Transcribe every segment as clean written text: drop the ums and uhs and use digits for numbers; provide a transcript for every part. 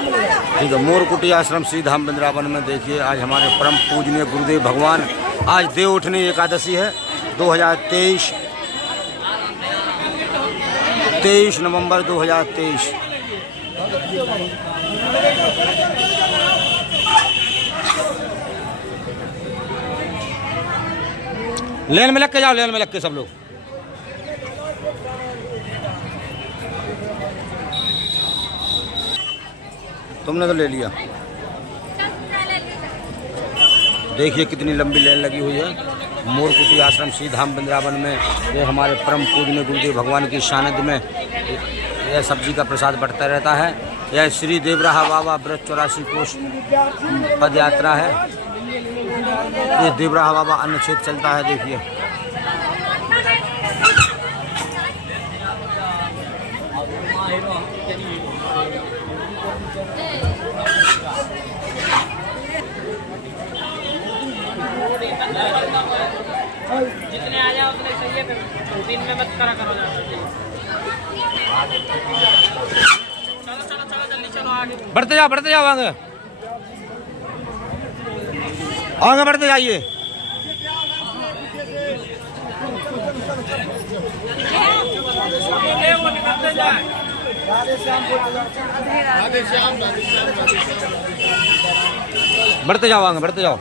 ठीक है। मोरकुटी आश्रम श्री धाम वृंदावन में देखिए आज हमारे परम पूजनीय गुरुदेव भगवान, आज देव उठनी एकादशी है 2023 23 नवंबर 2023। लेन में लग के जाओ, लेन में लग के सब लोग। तुमने तो ले लिया। देखिए कितनी लंबी लाइन लगी हुई है मोरकुटी आश्रम श्री धाम वृंदावन में। ये हमारे परम पूजनीय गुरुदेव भगवान की सानिध्य में यह सब्जी का प्रसाद बढ़ता रहता है। यह श्री देवराहा बाबा व्रत 84 कोष पद यात्रा है। ये देवराहा बाबा अन्न क्षेत्र चलता है। देखिए जितने आ जाओ उतने सही है, दिन में मत करा करो। चलो चलो चलो जल्दी चलो आगे बढ़ते जाओ आगे आगे बढ़ते जाइए। बढ़ते जाओ आगे बढ़ते जाओ।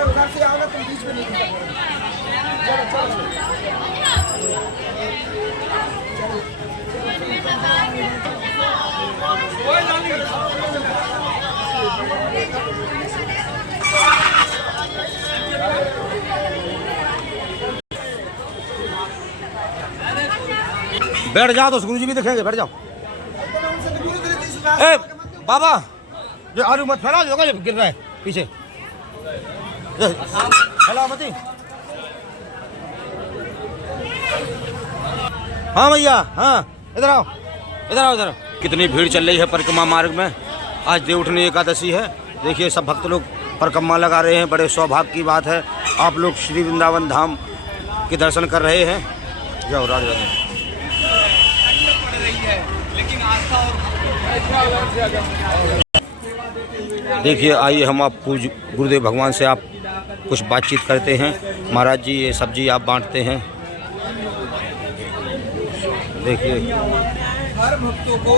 उधर से आओगे तुम बीच में नहीं चलो चलो। बैठ जाओ तो गुरु जी भी दिखेंगे। बैठ जाओ। ए बाबा जो आलू मत फैलाओ, जो गिर रहा है पीछे फैलाओ मत। हाँ भैया, हाँ इधर आओ इधर आओ इधर। कितनी भीड़ चल रही है परिक्रमा मार्ग में। आज देव उठनी एकादशी है। देखिए सब भक्त लोग परिक्रमा लगा रहे हैं। बड़े सौभाग्य की बात है आप लोग श्री वृंदावन धाम के दर्शन कर रहे हैं। जाओ राज राधे। देखिए आइए हम आप गुरुदेव भगवान से आप कुछ बातचीत करते हैं। महाराज जी ये सब्जी आप बांटते हैं। देखिए हर भक्तों को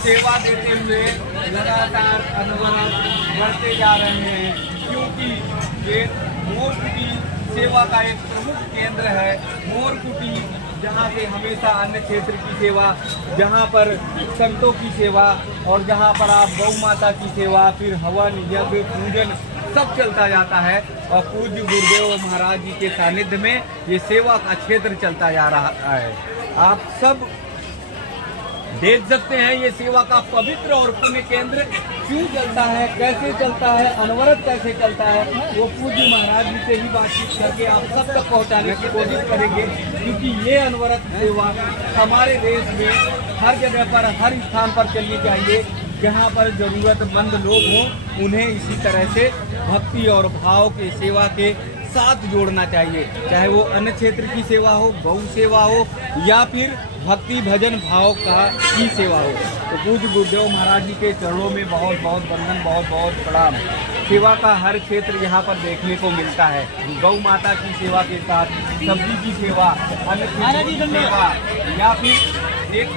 सेवा देते हुए लगातार अनवरत बढ़ते जा रहे हैं, क्योंकि ये मोरकुटी सेवा का एक प्रमुख केंद्र है। मोरकुटी जहाँ पे हमेशा अन्य क्षेत्र की सेवा, जहाँ पर संतों की सेवा और जहाँ पर आप गौ माता की सेवा, फिर हवन यज्ञ पूजन सब चलता जाता है। और पूज्य गुरुदेव महाराज जी के सानिध्य में ये सेवा का क्षेत्र चलता जा रहा है। आप सब देख सकते हैं ये सेवा का पवित्र और पुण्य केंद्र क्यों चलता है, कैसे चलता है, अनवरत कैसे चलता है, वो पूज्य महाराज जी से ही बातचीत करके आप सब तक पहुंचाने की कोशिश करेंगे। क्योंकि ये अनवरत सेवा हमारे देश में हर जगह पर, हर स्थान पर चलनी चाहिए। जहाँ पर जरूरतमंद लोग हों उन्हें इसी तरह से भक्ति और भाव के सेवा के साथ जोड़ना चाहिए। चाहे वो अन्य क्षेत्र की सेवा हो, गौ सेवा हो या फिर भक्ति भजन भाव का की सेवा हो। तो पूज्य गुरुदेव महाराज जी के चरणों में बहुत बहुत वंदन, बहुत बहुत प्रणाम। सेवा का हर क्षेत्र यहाँ पर देखने को मिलता है। गौ माता की सेवा के साथ सब्जी की सेवा, अन्य क्षेत्र की सेवा या फिर एक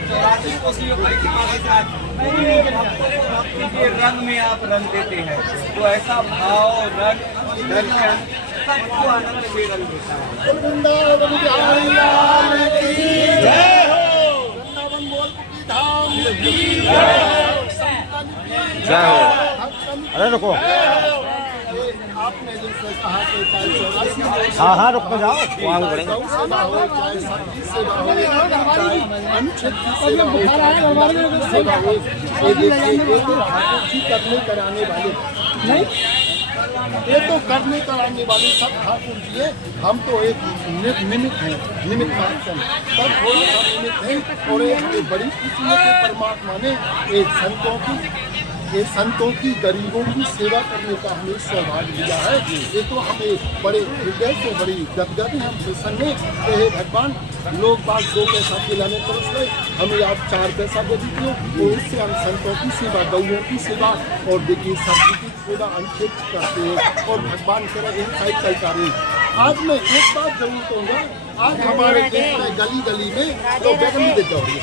कोशियों परिक्रमा के साथ भक्ति के रंग में आप रंग देते हैं। तो ऐसा भाव, रंग, दर्शन सबको आनंद में रंग देता है। वृंदावन जय हो, वृंदावन मोरकुटी धाम जय हो। अरे रुको, आपने जैसे कहा कि हाँ हाँ रुक जाओ, वहाँ बढ़ेंगे। कराने वाले नहीं, ये तो करने कराने वाले सब ठाकुर जी। हम तो एक निमित्त हैं, निमित्त मात्र सब थोड़ा सा निमित्त हैं। और एक बड़ी खुशी है कि परमात्मा ने एक संतों की ये संतों की, गरीबों की सेवा करने का हमें सौभाग्य दिया है। ये तो हमें बड़े हृदय से बड़ी गदगद हम प्रसन्न हैं। हे भगवान, लोग बात 2 पैसा खिलाने तरस गए, हमें आप 4 पैसा दे दीजिए, और उससे हम संतों की सेवा, गौओं की सेवा और देखिए सब्जी की सेवा अंकित करते हैं और भगवान तेरा इंसाइट चलता रहे। आज मैं एक बात जरूर कहूँगा, आज हमारे देश में गली गली में तो बैगन देता हूँ।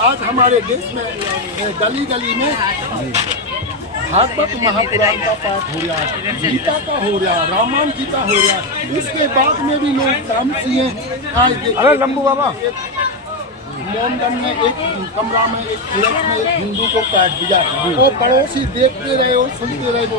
आज हमारे देश में गली गली में भागवत महापुराण का पाठ हो रहा है, गीता का हो रहा है, रामायण जी का हो रहा है। इसके बाद में भी लोग काम किए। अरे लंबू बाबा, मोमडन में एक कमरा में एक फ्लैट में एक हिंदू को काट दिया, वो पड़ोसी देखते रहे और सुनते रहे, वो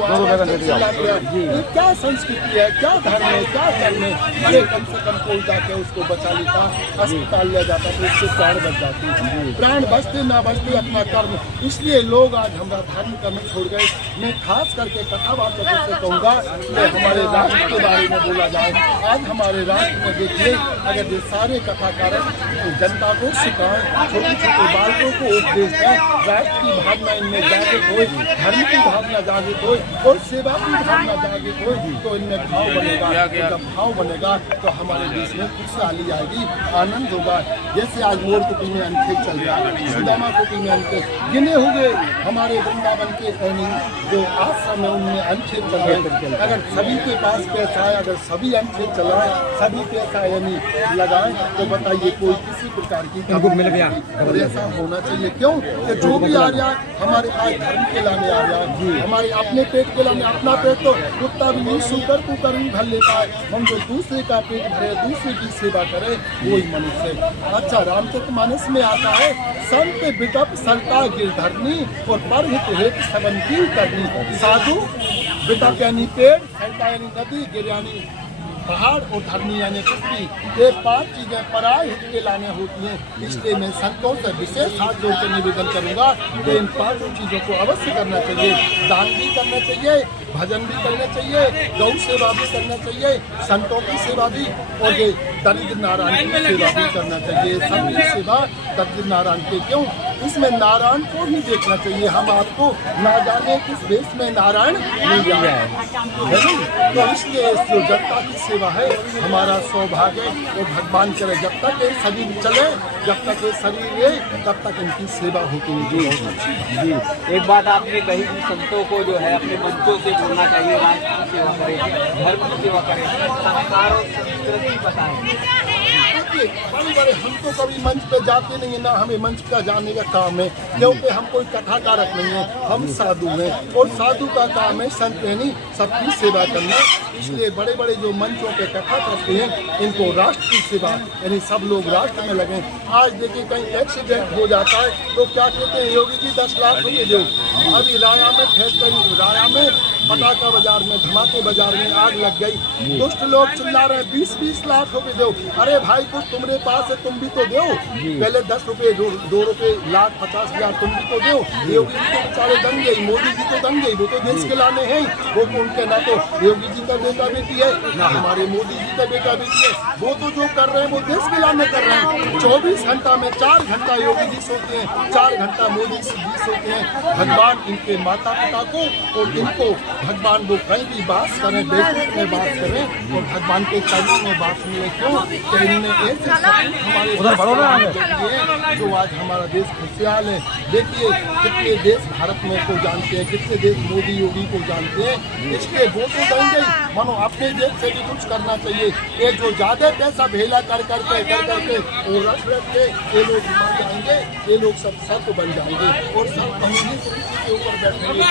ये क्या संस्कृति है, क्या धर्म है, क्या धर्म है। अरे कम से कम कोई जाके उसको बचा लेता, अस्पताल ले जाता तो उससे प्राण बच जाती। प्राण बचते ना बचते अपना कर्म। इसलिए लोग आज हमारा धर्म कर्म छोड़ गए। मैं खास करके कथावाचकों से कहूँगा कि हमारे राष्ट्र के बारे में बोला जाए। आज हमारे राष्ट्र में देखिए, अगर ये सारे कथाकारक जनता को छोटे छोटे बालकों को उपदेश दें, राष्ट्र की भावना इनमें जागृत हो, धर्म की भावना जागृत हो और सेवा की भावना जागृत हो, तो इनमें भाव बनेगा। जब भाव बनेगा तो हमारे देश में खुशहाली आएगी, आनंद होगा। जैसे आज मोर कुटी में अनखेत चल रहा है, सुदामा कुटी में अनखेत, गिने हुए हमारे वृंदावन के जो आश्रम है उनमें अनखेत चल रहे। अगर सभी के पास पैसा है, अगर सभी अनखेत चलाएं, सभी पैसा यानी लगाएं, तो बताइए कोई किसी प्रकार की मिल गया। और ऐसा होना चाहिए। क्यों कि जो भी आ रहा है हमारे पास धर्म के लाने आ रहा है, हमारे अपने पेट के लाने। अपना पेट तो कुत्ता भी नहीं सुकर कुकर भी भर लेता है। हम जो दूसरे का पेट भरे, दूसरे की सेवा करे, वही मनुष्य। अच्छा, रामचरितमानस में आता है, संत बिटप सरता गिरधरनी और परहित हेत सबन की करनी। साधु बिटप यानी पेड़, सरता यानी नदी, गिर यानी पहाड़ और धरनी यानी पृथ्वी। ये 5 चीजें पराय हित के लाने होती हैं। इसलिए मैं संतों से विशेष हाथ जोड़ कर निवेदन करूंगा कि इन 5 चीजों को अवश्य करना चाहिए। दान भी करना चाहिए, भजन भी करना चाहिए, गौ सेवा भी करना चाहिए, संतों की सेवा भी, और ये दरिद्र नारायण की सेवा भी करना चाहिए। सबकी सेवा दरिद्र नारायण के। क्यों? इसमें नारायण को ही देखना चाहिए। हम आपको ना जाने किस देश में नारायण मिल जाए, है। तो इसलिए जो जनता की सेवा है हमारा सौभाग्य, और भगवान करे जब तक ये शरीर चले, जब तक ये शरीर है, तब तक इनकी सेवा होती है। जी, एक बात आपने कही कि संतों को जो है अपने मंचों से बोलना चाहिए, राष्ट्र की सेवा करें, धर्म की सेवा करें, संस्कार और संस्कृति बताएं। बड़े बड़े हम तो कभी मंच पे जाते नहीं है, ना हमें मंच का जाने का काम है, क्योंकि हम कोई कथाकारक नहीं है, हम साधु हैं। और साधु का काम है संत यानी सबकी सेवा करना। इसलिए बड़े बड़े जो मंचों पे कथा करते हैं, इनको राष्ट्र की सेवा यानी सब लोग राष्ट्र में लगे। आज देखिए कहीं एक्सीडेंट हो जाता है तो क्या कहते हैं, योगी जी 10 लाख रुपये दो। अभी राया में राया में पटाखा बाजार में, धमाके बाजार में आग लग गई, दुष्ट लोग चिल्ला रहे हैं 20-20 लाख रुपए दो। अरे भाई, कुछ तुम्हारे पास है, तुम भी तो दो। पहले 10 रुपए, 2 रुपए, लाख 50,000 तुम भी तो दो। योगी जी तो बेचारे दम गई, मोदी जी तो दम गई, वो तो देश के लाने हैं। वो उनके ना तो योगी जी का बेटा बेटी है, ना हमारे मोदी जी का बेटा बेटी है। वो तो जो कर रहे हैं वो देश के लाने कर रहे हैं। 24 घंटा में 4 घंटा योगी जी सोते हैं, 4 घंटा मोदी जी सोते हैं। भगवान इनके माता पिता को और इनको भगवान वो कहीं भी बात करें, बेटी में बात करें और भगवान के चरणों में बात मिले। क्यों? इनने ऐसे हमारे जो आज हमारा देश खुशहाल है। देखिए कितने देश भारत में को जानते हैं, कितने देश मोदी योगी को जानते हैं। इसलिए वो तो देंगे, मानो अपने देश से भी कुछ करना चाहिए। ये जो ज्यादा पैसा भेला कर करके और रख के ये लोग मान जाएंगे, ये लोग सब सत्य बन जाएंगे और सब कम्युनिस्ट के ऊपर बैठेंगे।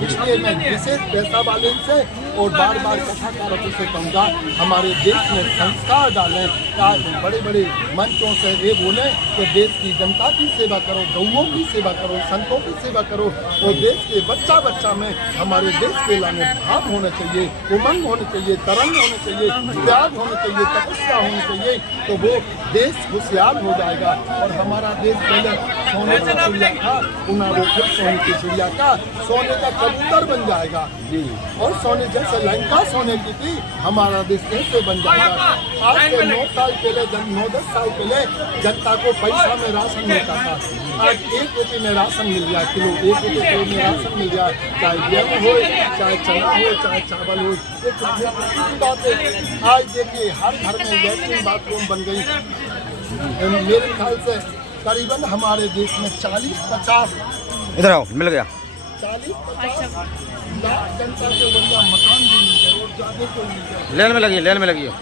इसलिए मैं विशेष पैसा वाले से और बार बार कथाकारकों से कहूँगा, हमारे देश में संस्कार डालें। बड़े बड़े मंचों से ये बोले कि देश की जनता की सेवा करो, गौओं की सेवा करो, संतों की सेवा करो। और देश के बच्चा बच्चा में हमारे देश के लाने भाव होना चाहिए, उमंग होनी चाहिए, तरंग होनी चाहिए, त्याग होनी चाहिए, तपस्या होनी चाहिए। तो वो देश खुशहाल हो जाएगा। और हमारा देश पहले सोने का चिड़िया था, पुनः वो फिर सोने की चिड़िया का, सोने का कबूतर बन जाएगा। और सोने जैसे लंका सोने की थी, हमारा देश कैसे बन जाएगा। आज से 9 साल पहले 9-10 साल पहले जनता को पैसा में राशन मिलता था, आज 1 रुपये में राशन मिल गया किलो, 1 रुपये किलो में राशन मिल गया, चाहे गेहूँ हो, चाहे चना हो, चाहे चावल हो। ये कितनी खुशी की बात है। आज देखिए हर घर में लैट्रिन बाथरूम बन गई। मेरे ख्याल से करीबन हमारे देश में 40-50 इधर आओ, मिल गया। 40-50 लाख जनता को बढ़िया मकान भी मिल गए और ज्यादा को मिल गए। लेन में लगी, लेन में लगी हो।